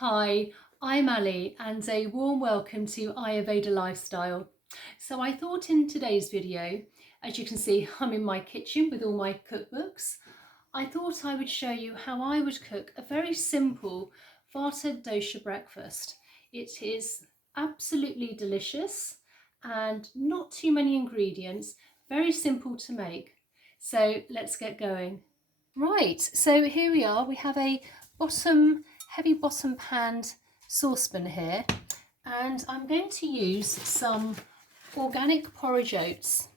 Hi, I'm Ali and a warm welcome to Ayurveda Lifestyle. So I thought in today's video, as you can see, I'm in my kitchen with all my cookbooks. I thought I would show you how I would cook a very simple Vata Dosha breakfast. It is absolutely delicious and not too many ingredients, very simple to make. So let's get going. Right, so here we are. We have a heavy bottom panned saucepan here, and I'm going to use some organic porridge oats.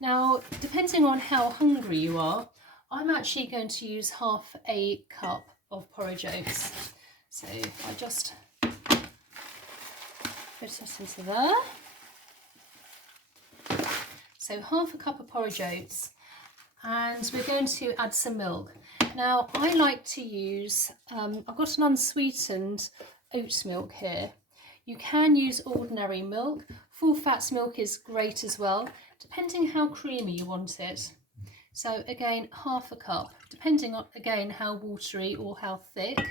Now, depending on how hungry you are, I'm actually going to use half a cup of porridge oats. So I just put it into there. So half a cup of porridge oats, and we're going to add some milk. Now I like to use, I've got an unsweetened oat milk here. You can use ordinary milk. Full fats milk is great as well, depending how creamy you want it. So again, half a cup, depending on again how watery or how thick.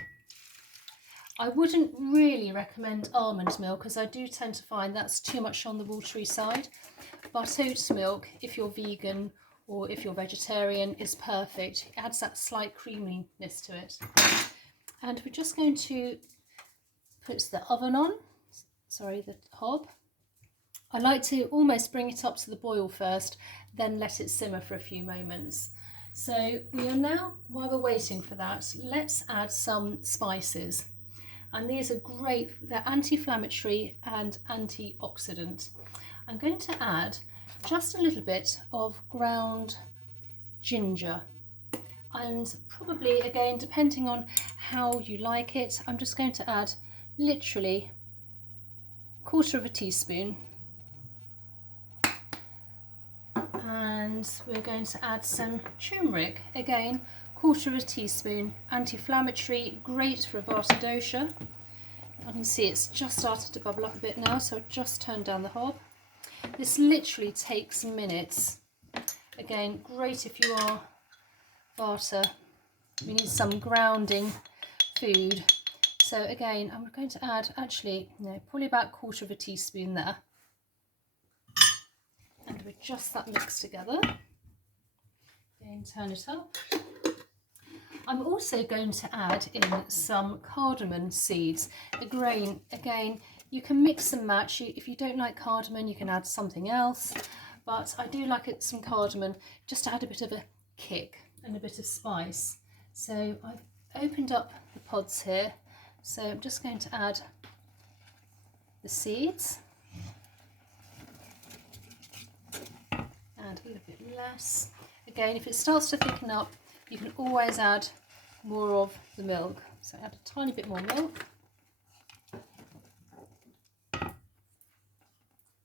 I wouldn't really recommend almond milk, as I do tend to find that's too much on the watery side, but oat milk, if you're vegan or if you're vegetarian, is perfect. It adds that slight creaminess to it. And we're just going to put the oven on, the hob. I like to almost bring it up to the boil first, then let it simmer for a few moments. So we are now, while we're waiting for that, let's add some spices. And these are great, they're anti-inflammatory and antioxidant. I'm going to add just a little bit of ground ginger, and probably again depending on how you like it, I'm just going to add literally 1/4 teaspoon, and we're going to add some turmeric, again 1/4 teaspoon, anti-inflammatory, great for Vata Dosha. I can see it's just started to bubble up a bit now, so I'll just turn down the hob. This literally takes minutes. Again, great if you are Vata. We need some grounding food. So again, I'm going to add probably about 1/4 teaspoon there. And we adjust that mix together. Again, turn it up. I'm also going to add in some cardamom seeds. Again, you can mix and match. If you don't like cardamom, you can add something else. But I do like some cardamom just to add a bit of a kick and a bit of spice. So I've opened up the pods here. So I'm just going to add the seeds. And a little bit less. Again, if it starts to thicken up, you can always add more of the milk. So add a tiny bit more milk.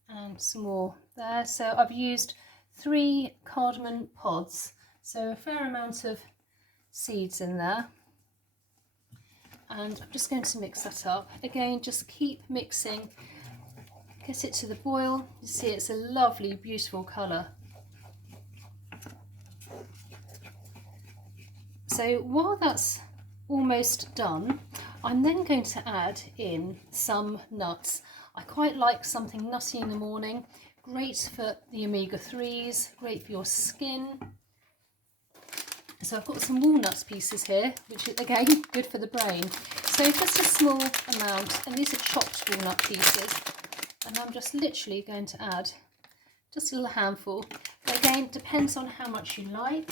And some more there. So I've used 3 cardamom pods, so a fair amount of seeds in there. And I'm just going to mix that up. Again, just keep mixing, get it to the boil. You see it's a lovely, beautiful colour. So while that's almost done, I'm then going to add in some nuts. I quite like something nutty in the morning, great for the omega-3s, great for your skin. So I've got some walnut pieces here, which is again good for the brain. So just a small amount, and these are chopped walnut pieces, and I'm just literally going to add just a little handful. But again, depends on how much you like.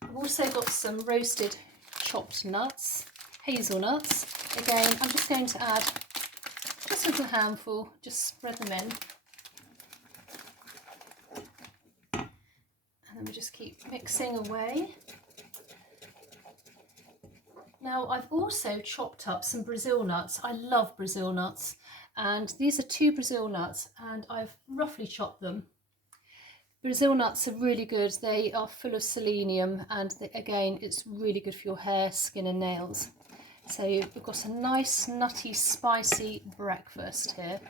I've also got some roasted chopped nuts, hazelnuts. Again, I'm just going to add just a little handful, just spread them in. And then we just keep mixing away. Now I've also chopped up some Brazil nuts. I love Brazil nuts, and these are 2 Brazil nuts, and I've roughly chopped them. Brazil nuts are really good. They are full of selenium, and again, it's really good for your hair, skin and nails. So we've got a nice, nutty, spicy breakfast here.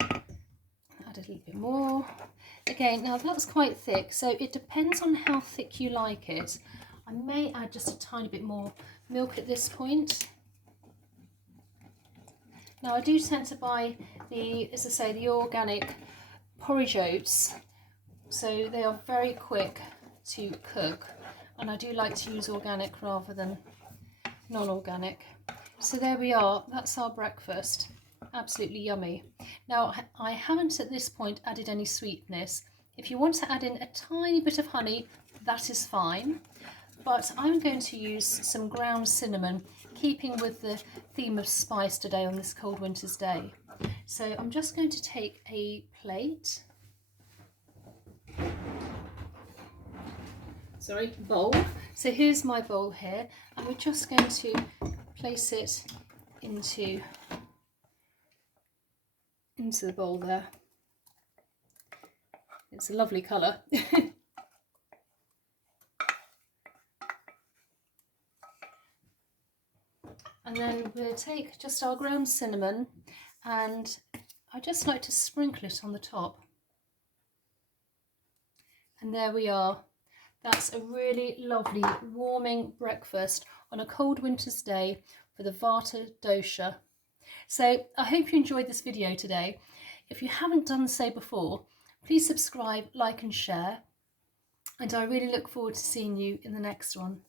Add a little bit more. Again, now that's quite thick, so it depends on how thick you like it. I may add just a tiny bit more milk at this point. Now I do tend to buy the, as I say, the organic porridge oats, so they are very quick to cook, and I do like to use organic rather than non-organic. So there we are, that's our breakfast. Absolutely yummy. Now I haven't at this point added any sweetness. If you want to add in a tiny bit of honey, that is fine, but I'm going to use some ground cinnamon, keeping with the theme of spice today on this cold winter's day. So I'm just going to take a plate, bowl. So here's my bowl here, and we're just going to place it into the bowl there. It's a lovely colour. And then we'll take just our ground cinnamon, and I just like to sprinkle it on the top. And there we are. That's a really lovely warming breakfast on a cold winter's day for the Vatta Dosha. So I hope you enjoyed this video today. If you haven't done so before, please subscribe, like and share. And I really look forward to seeing you in the next one.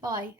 Bye.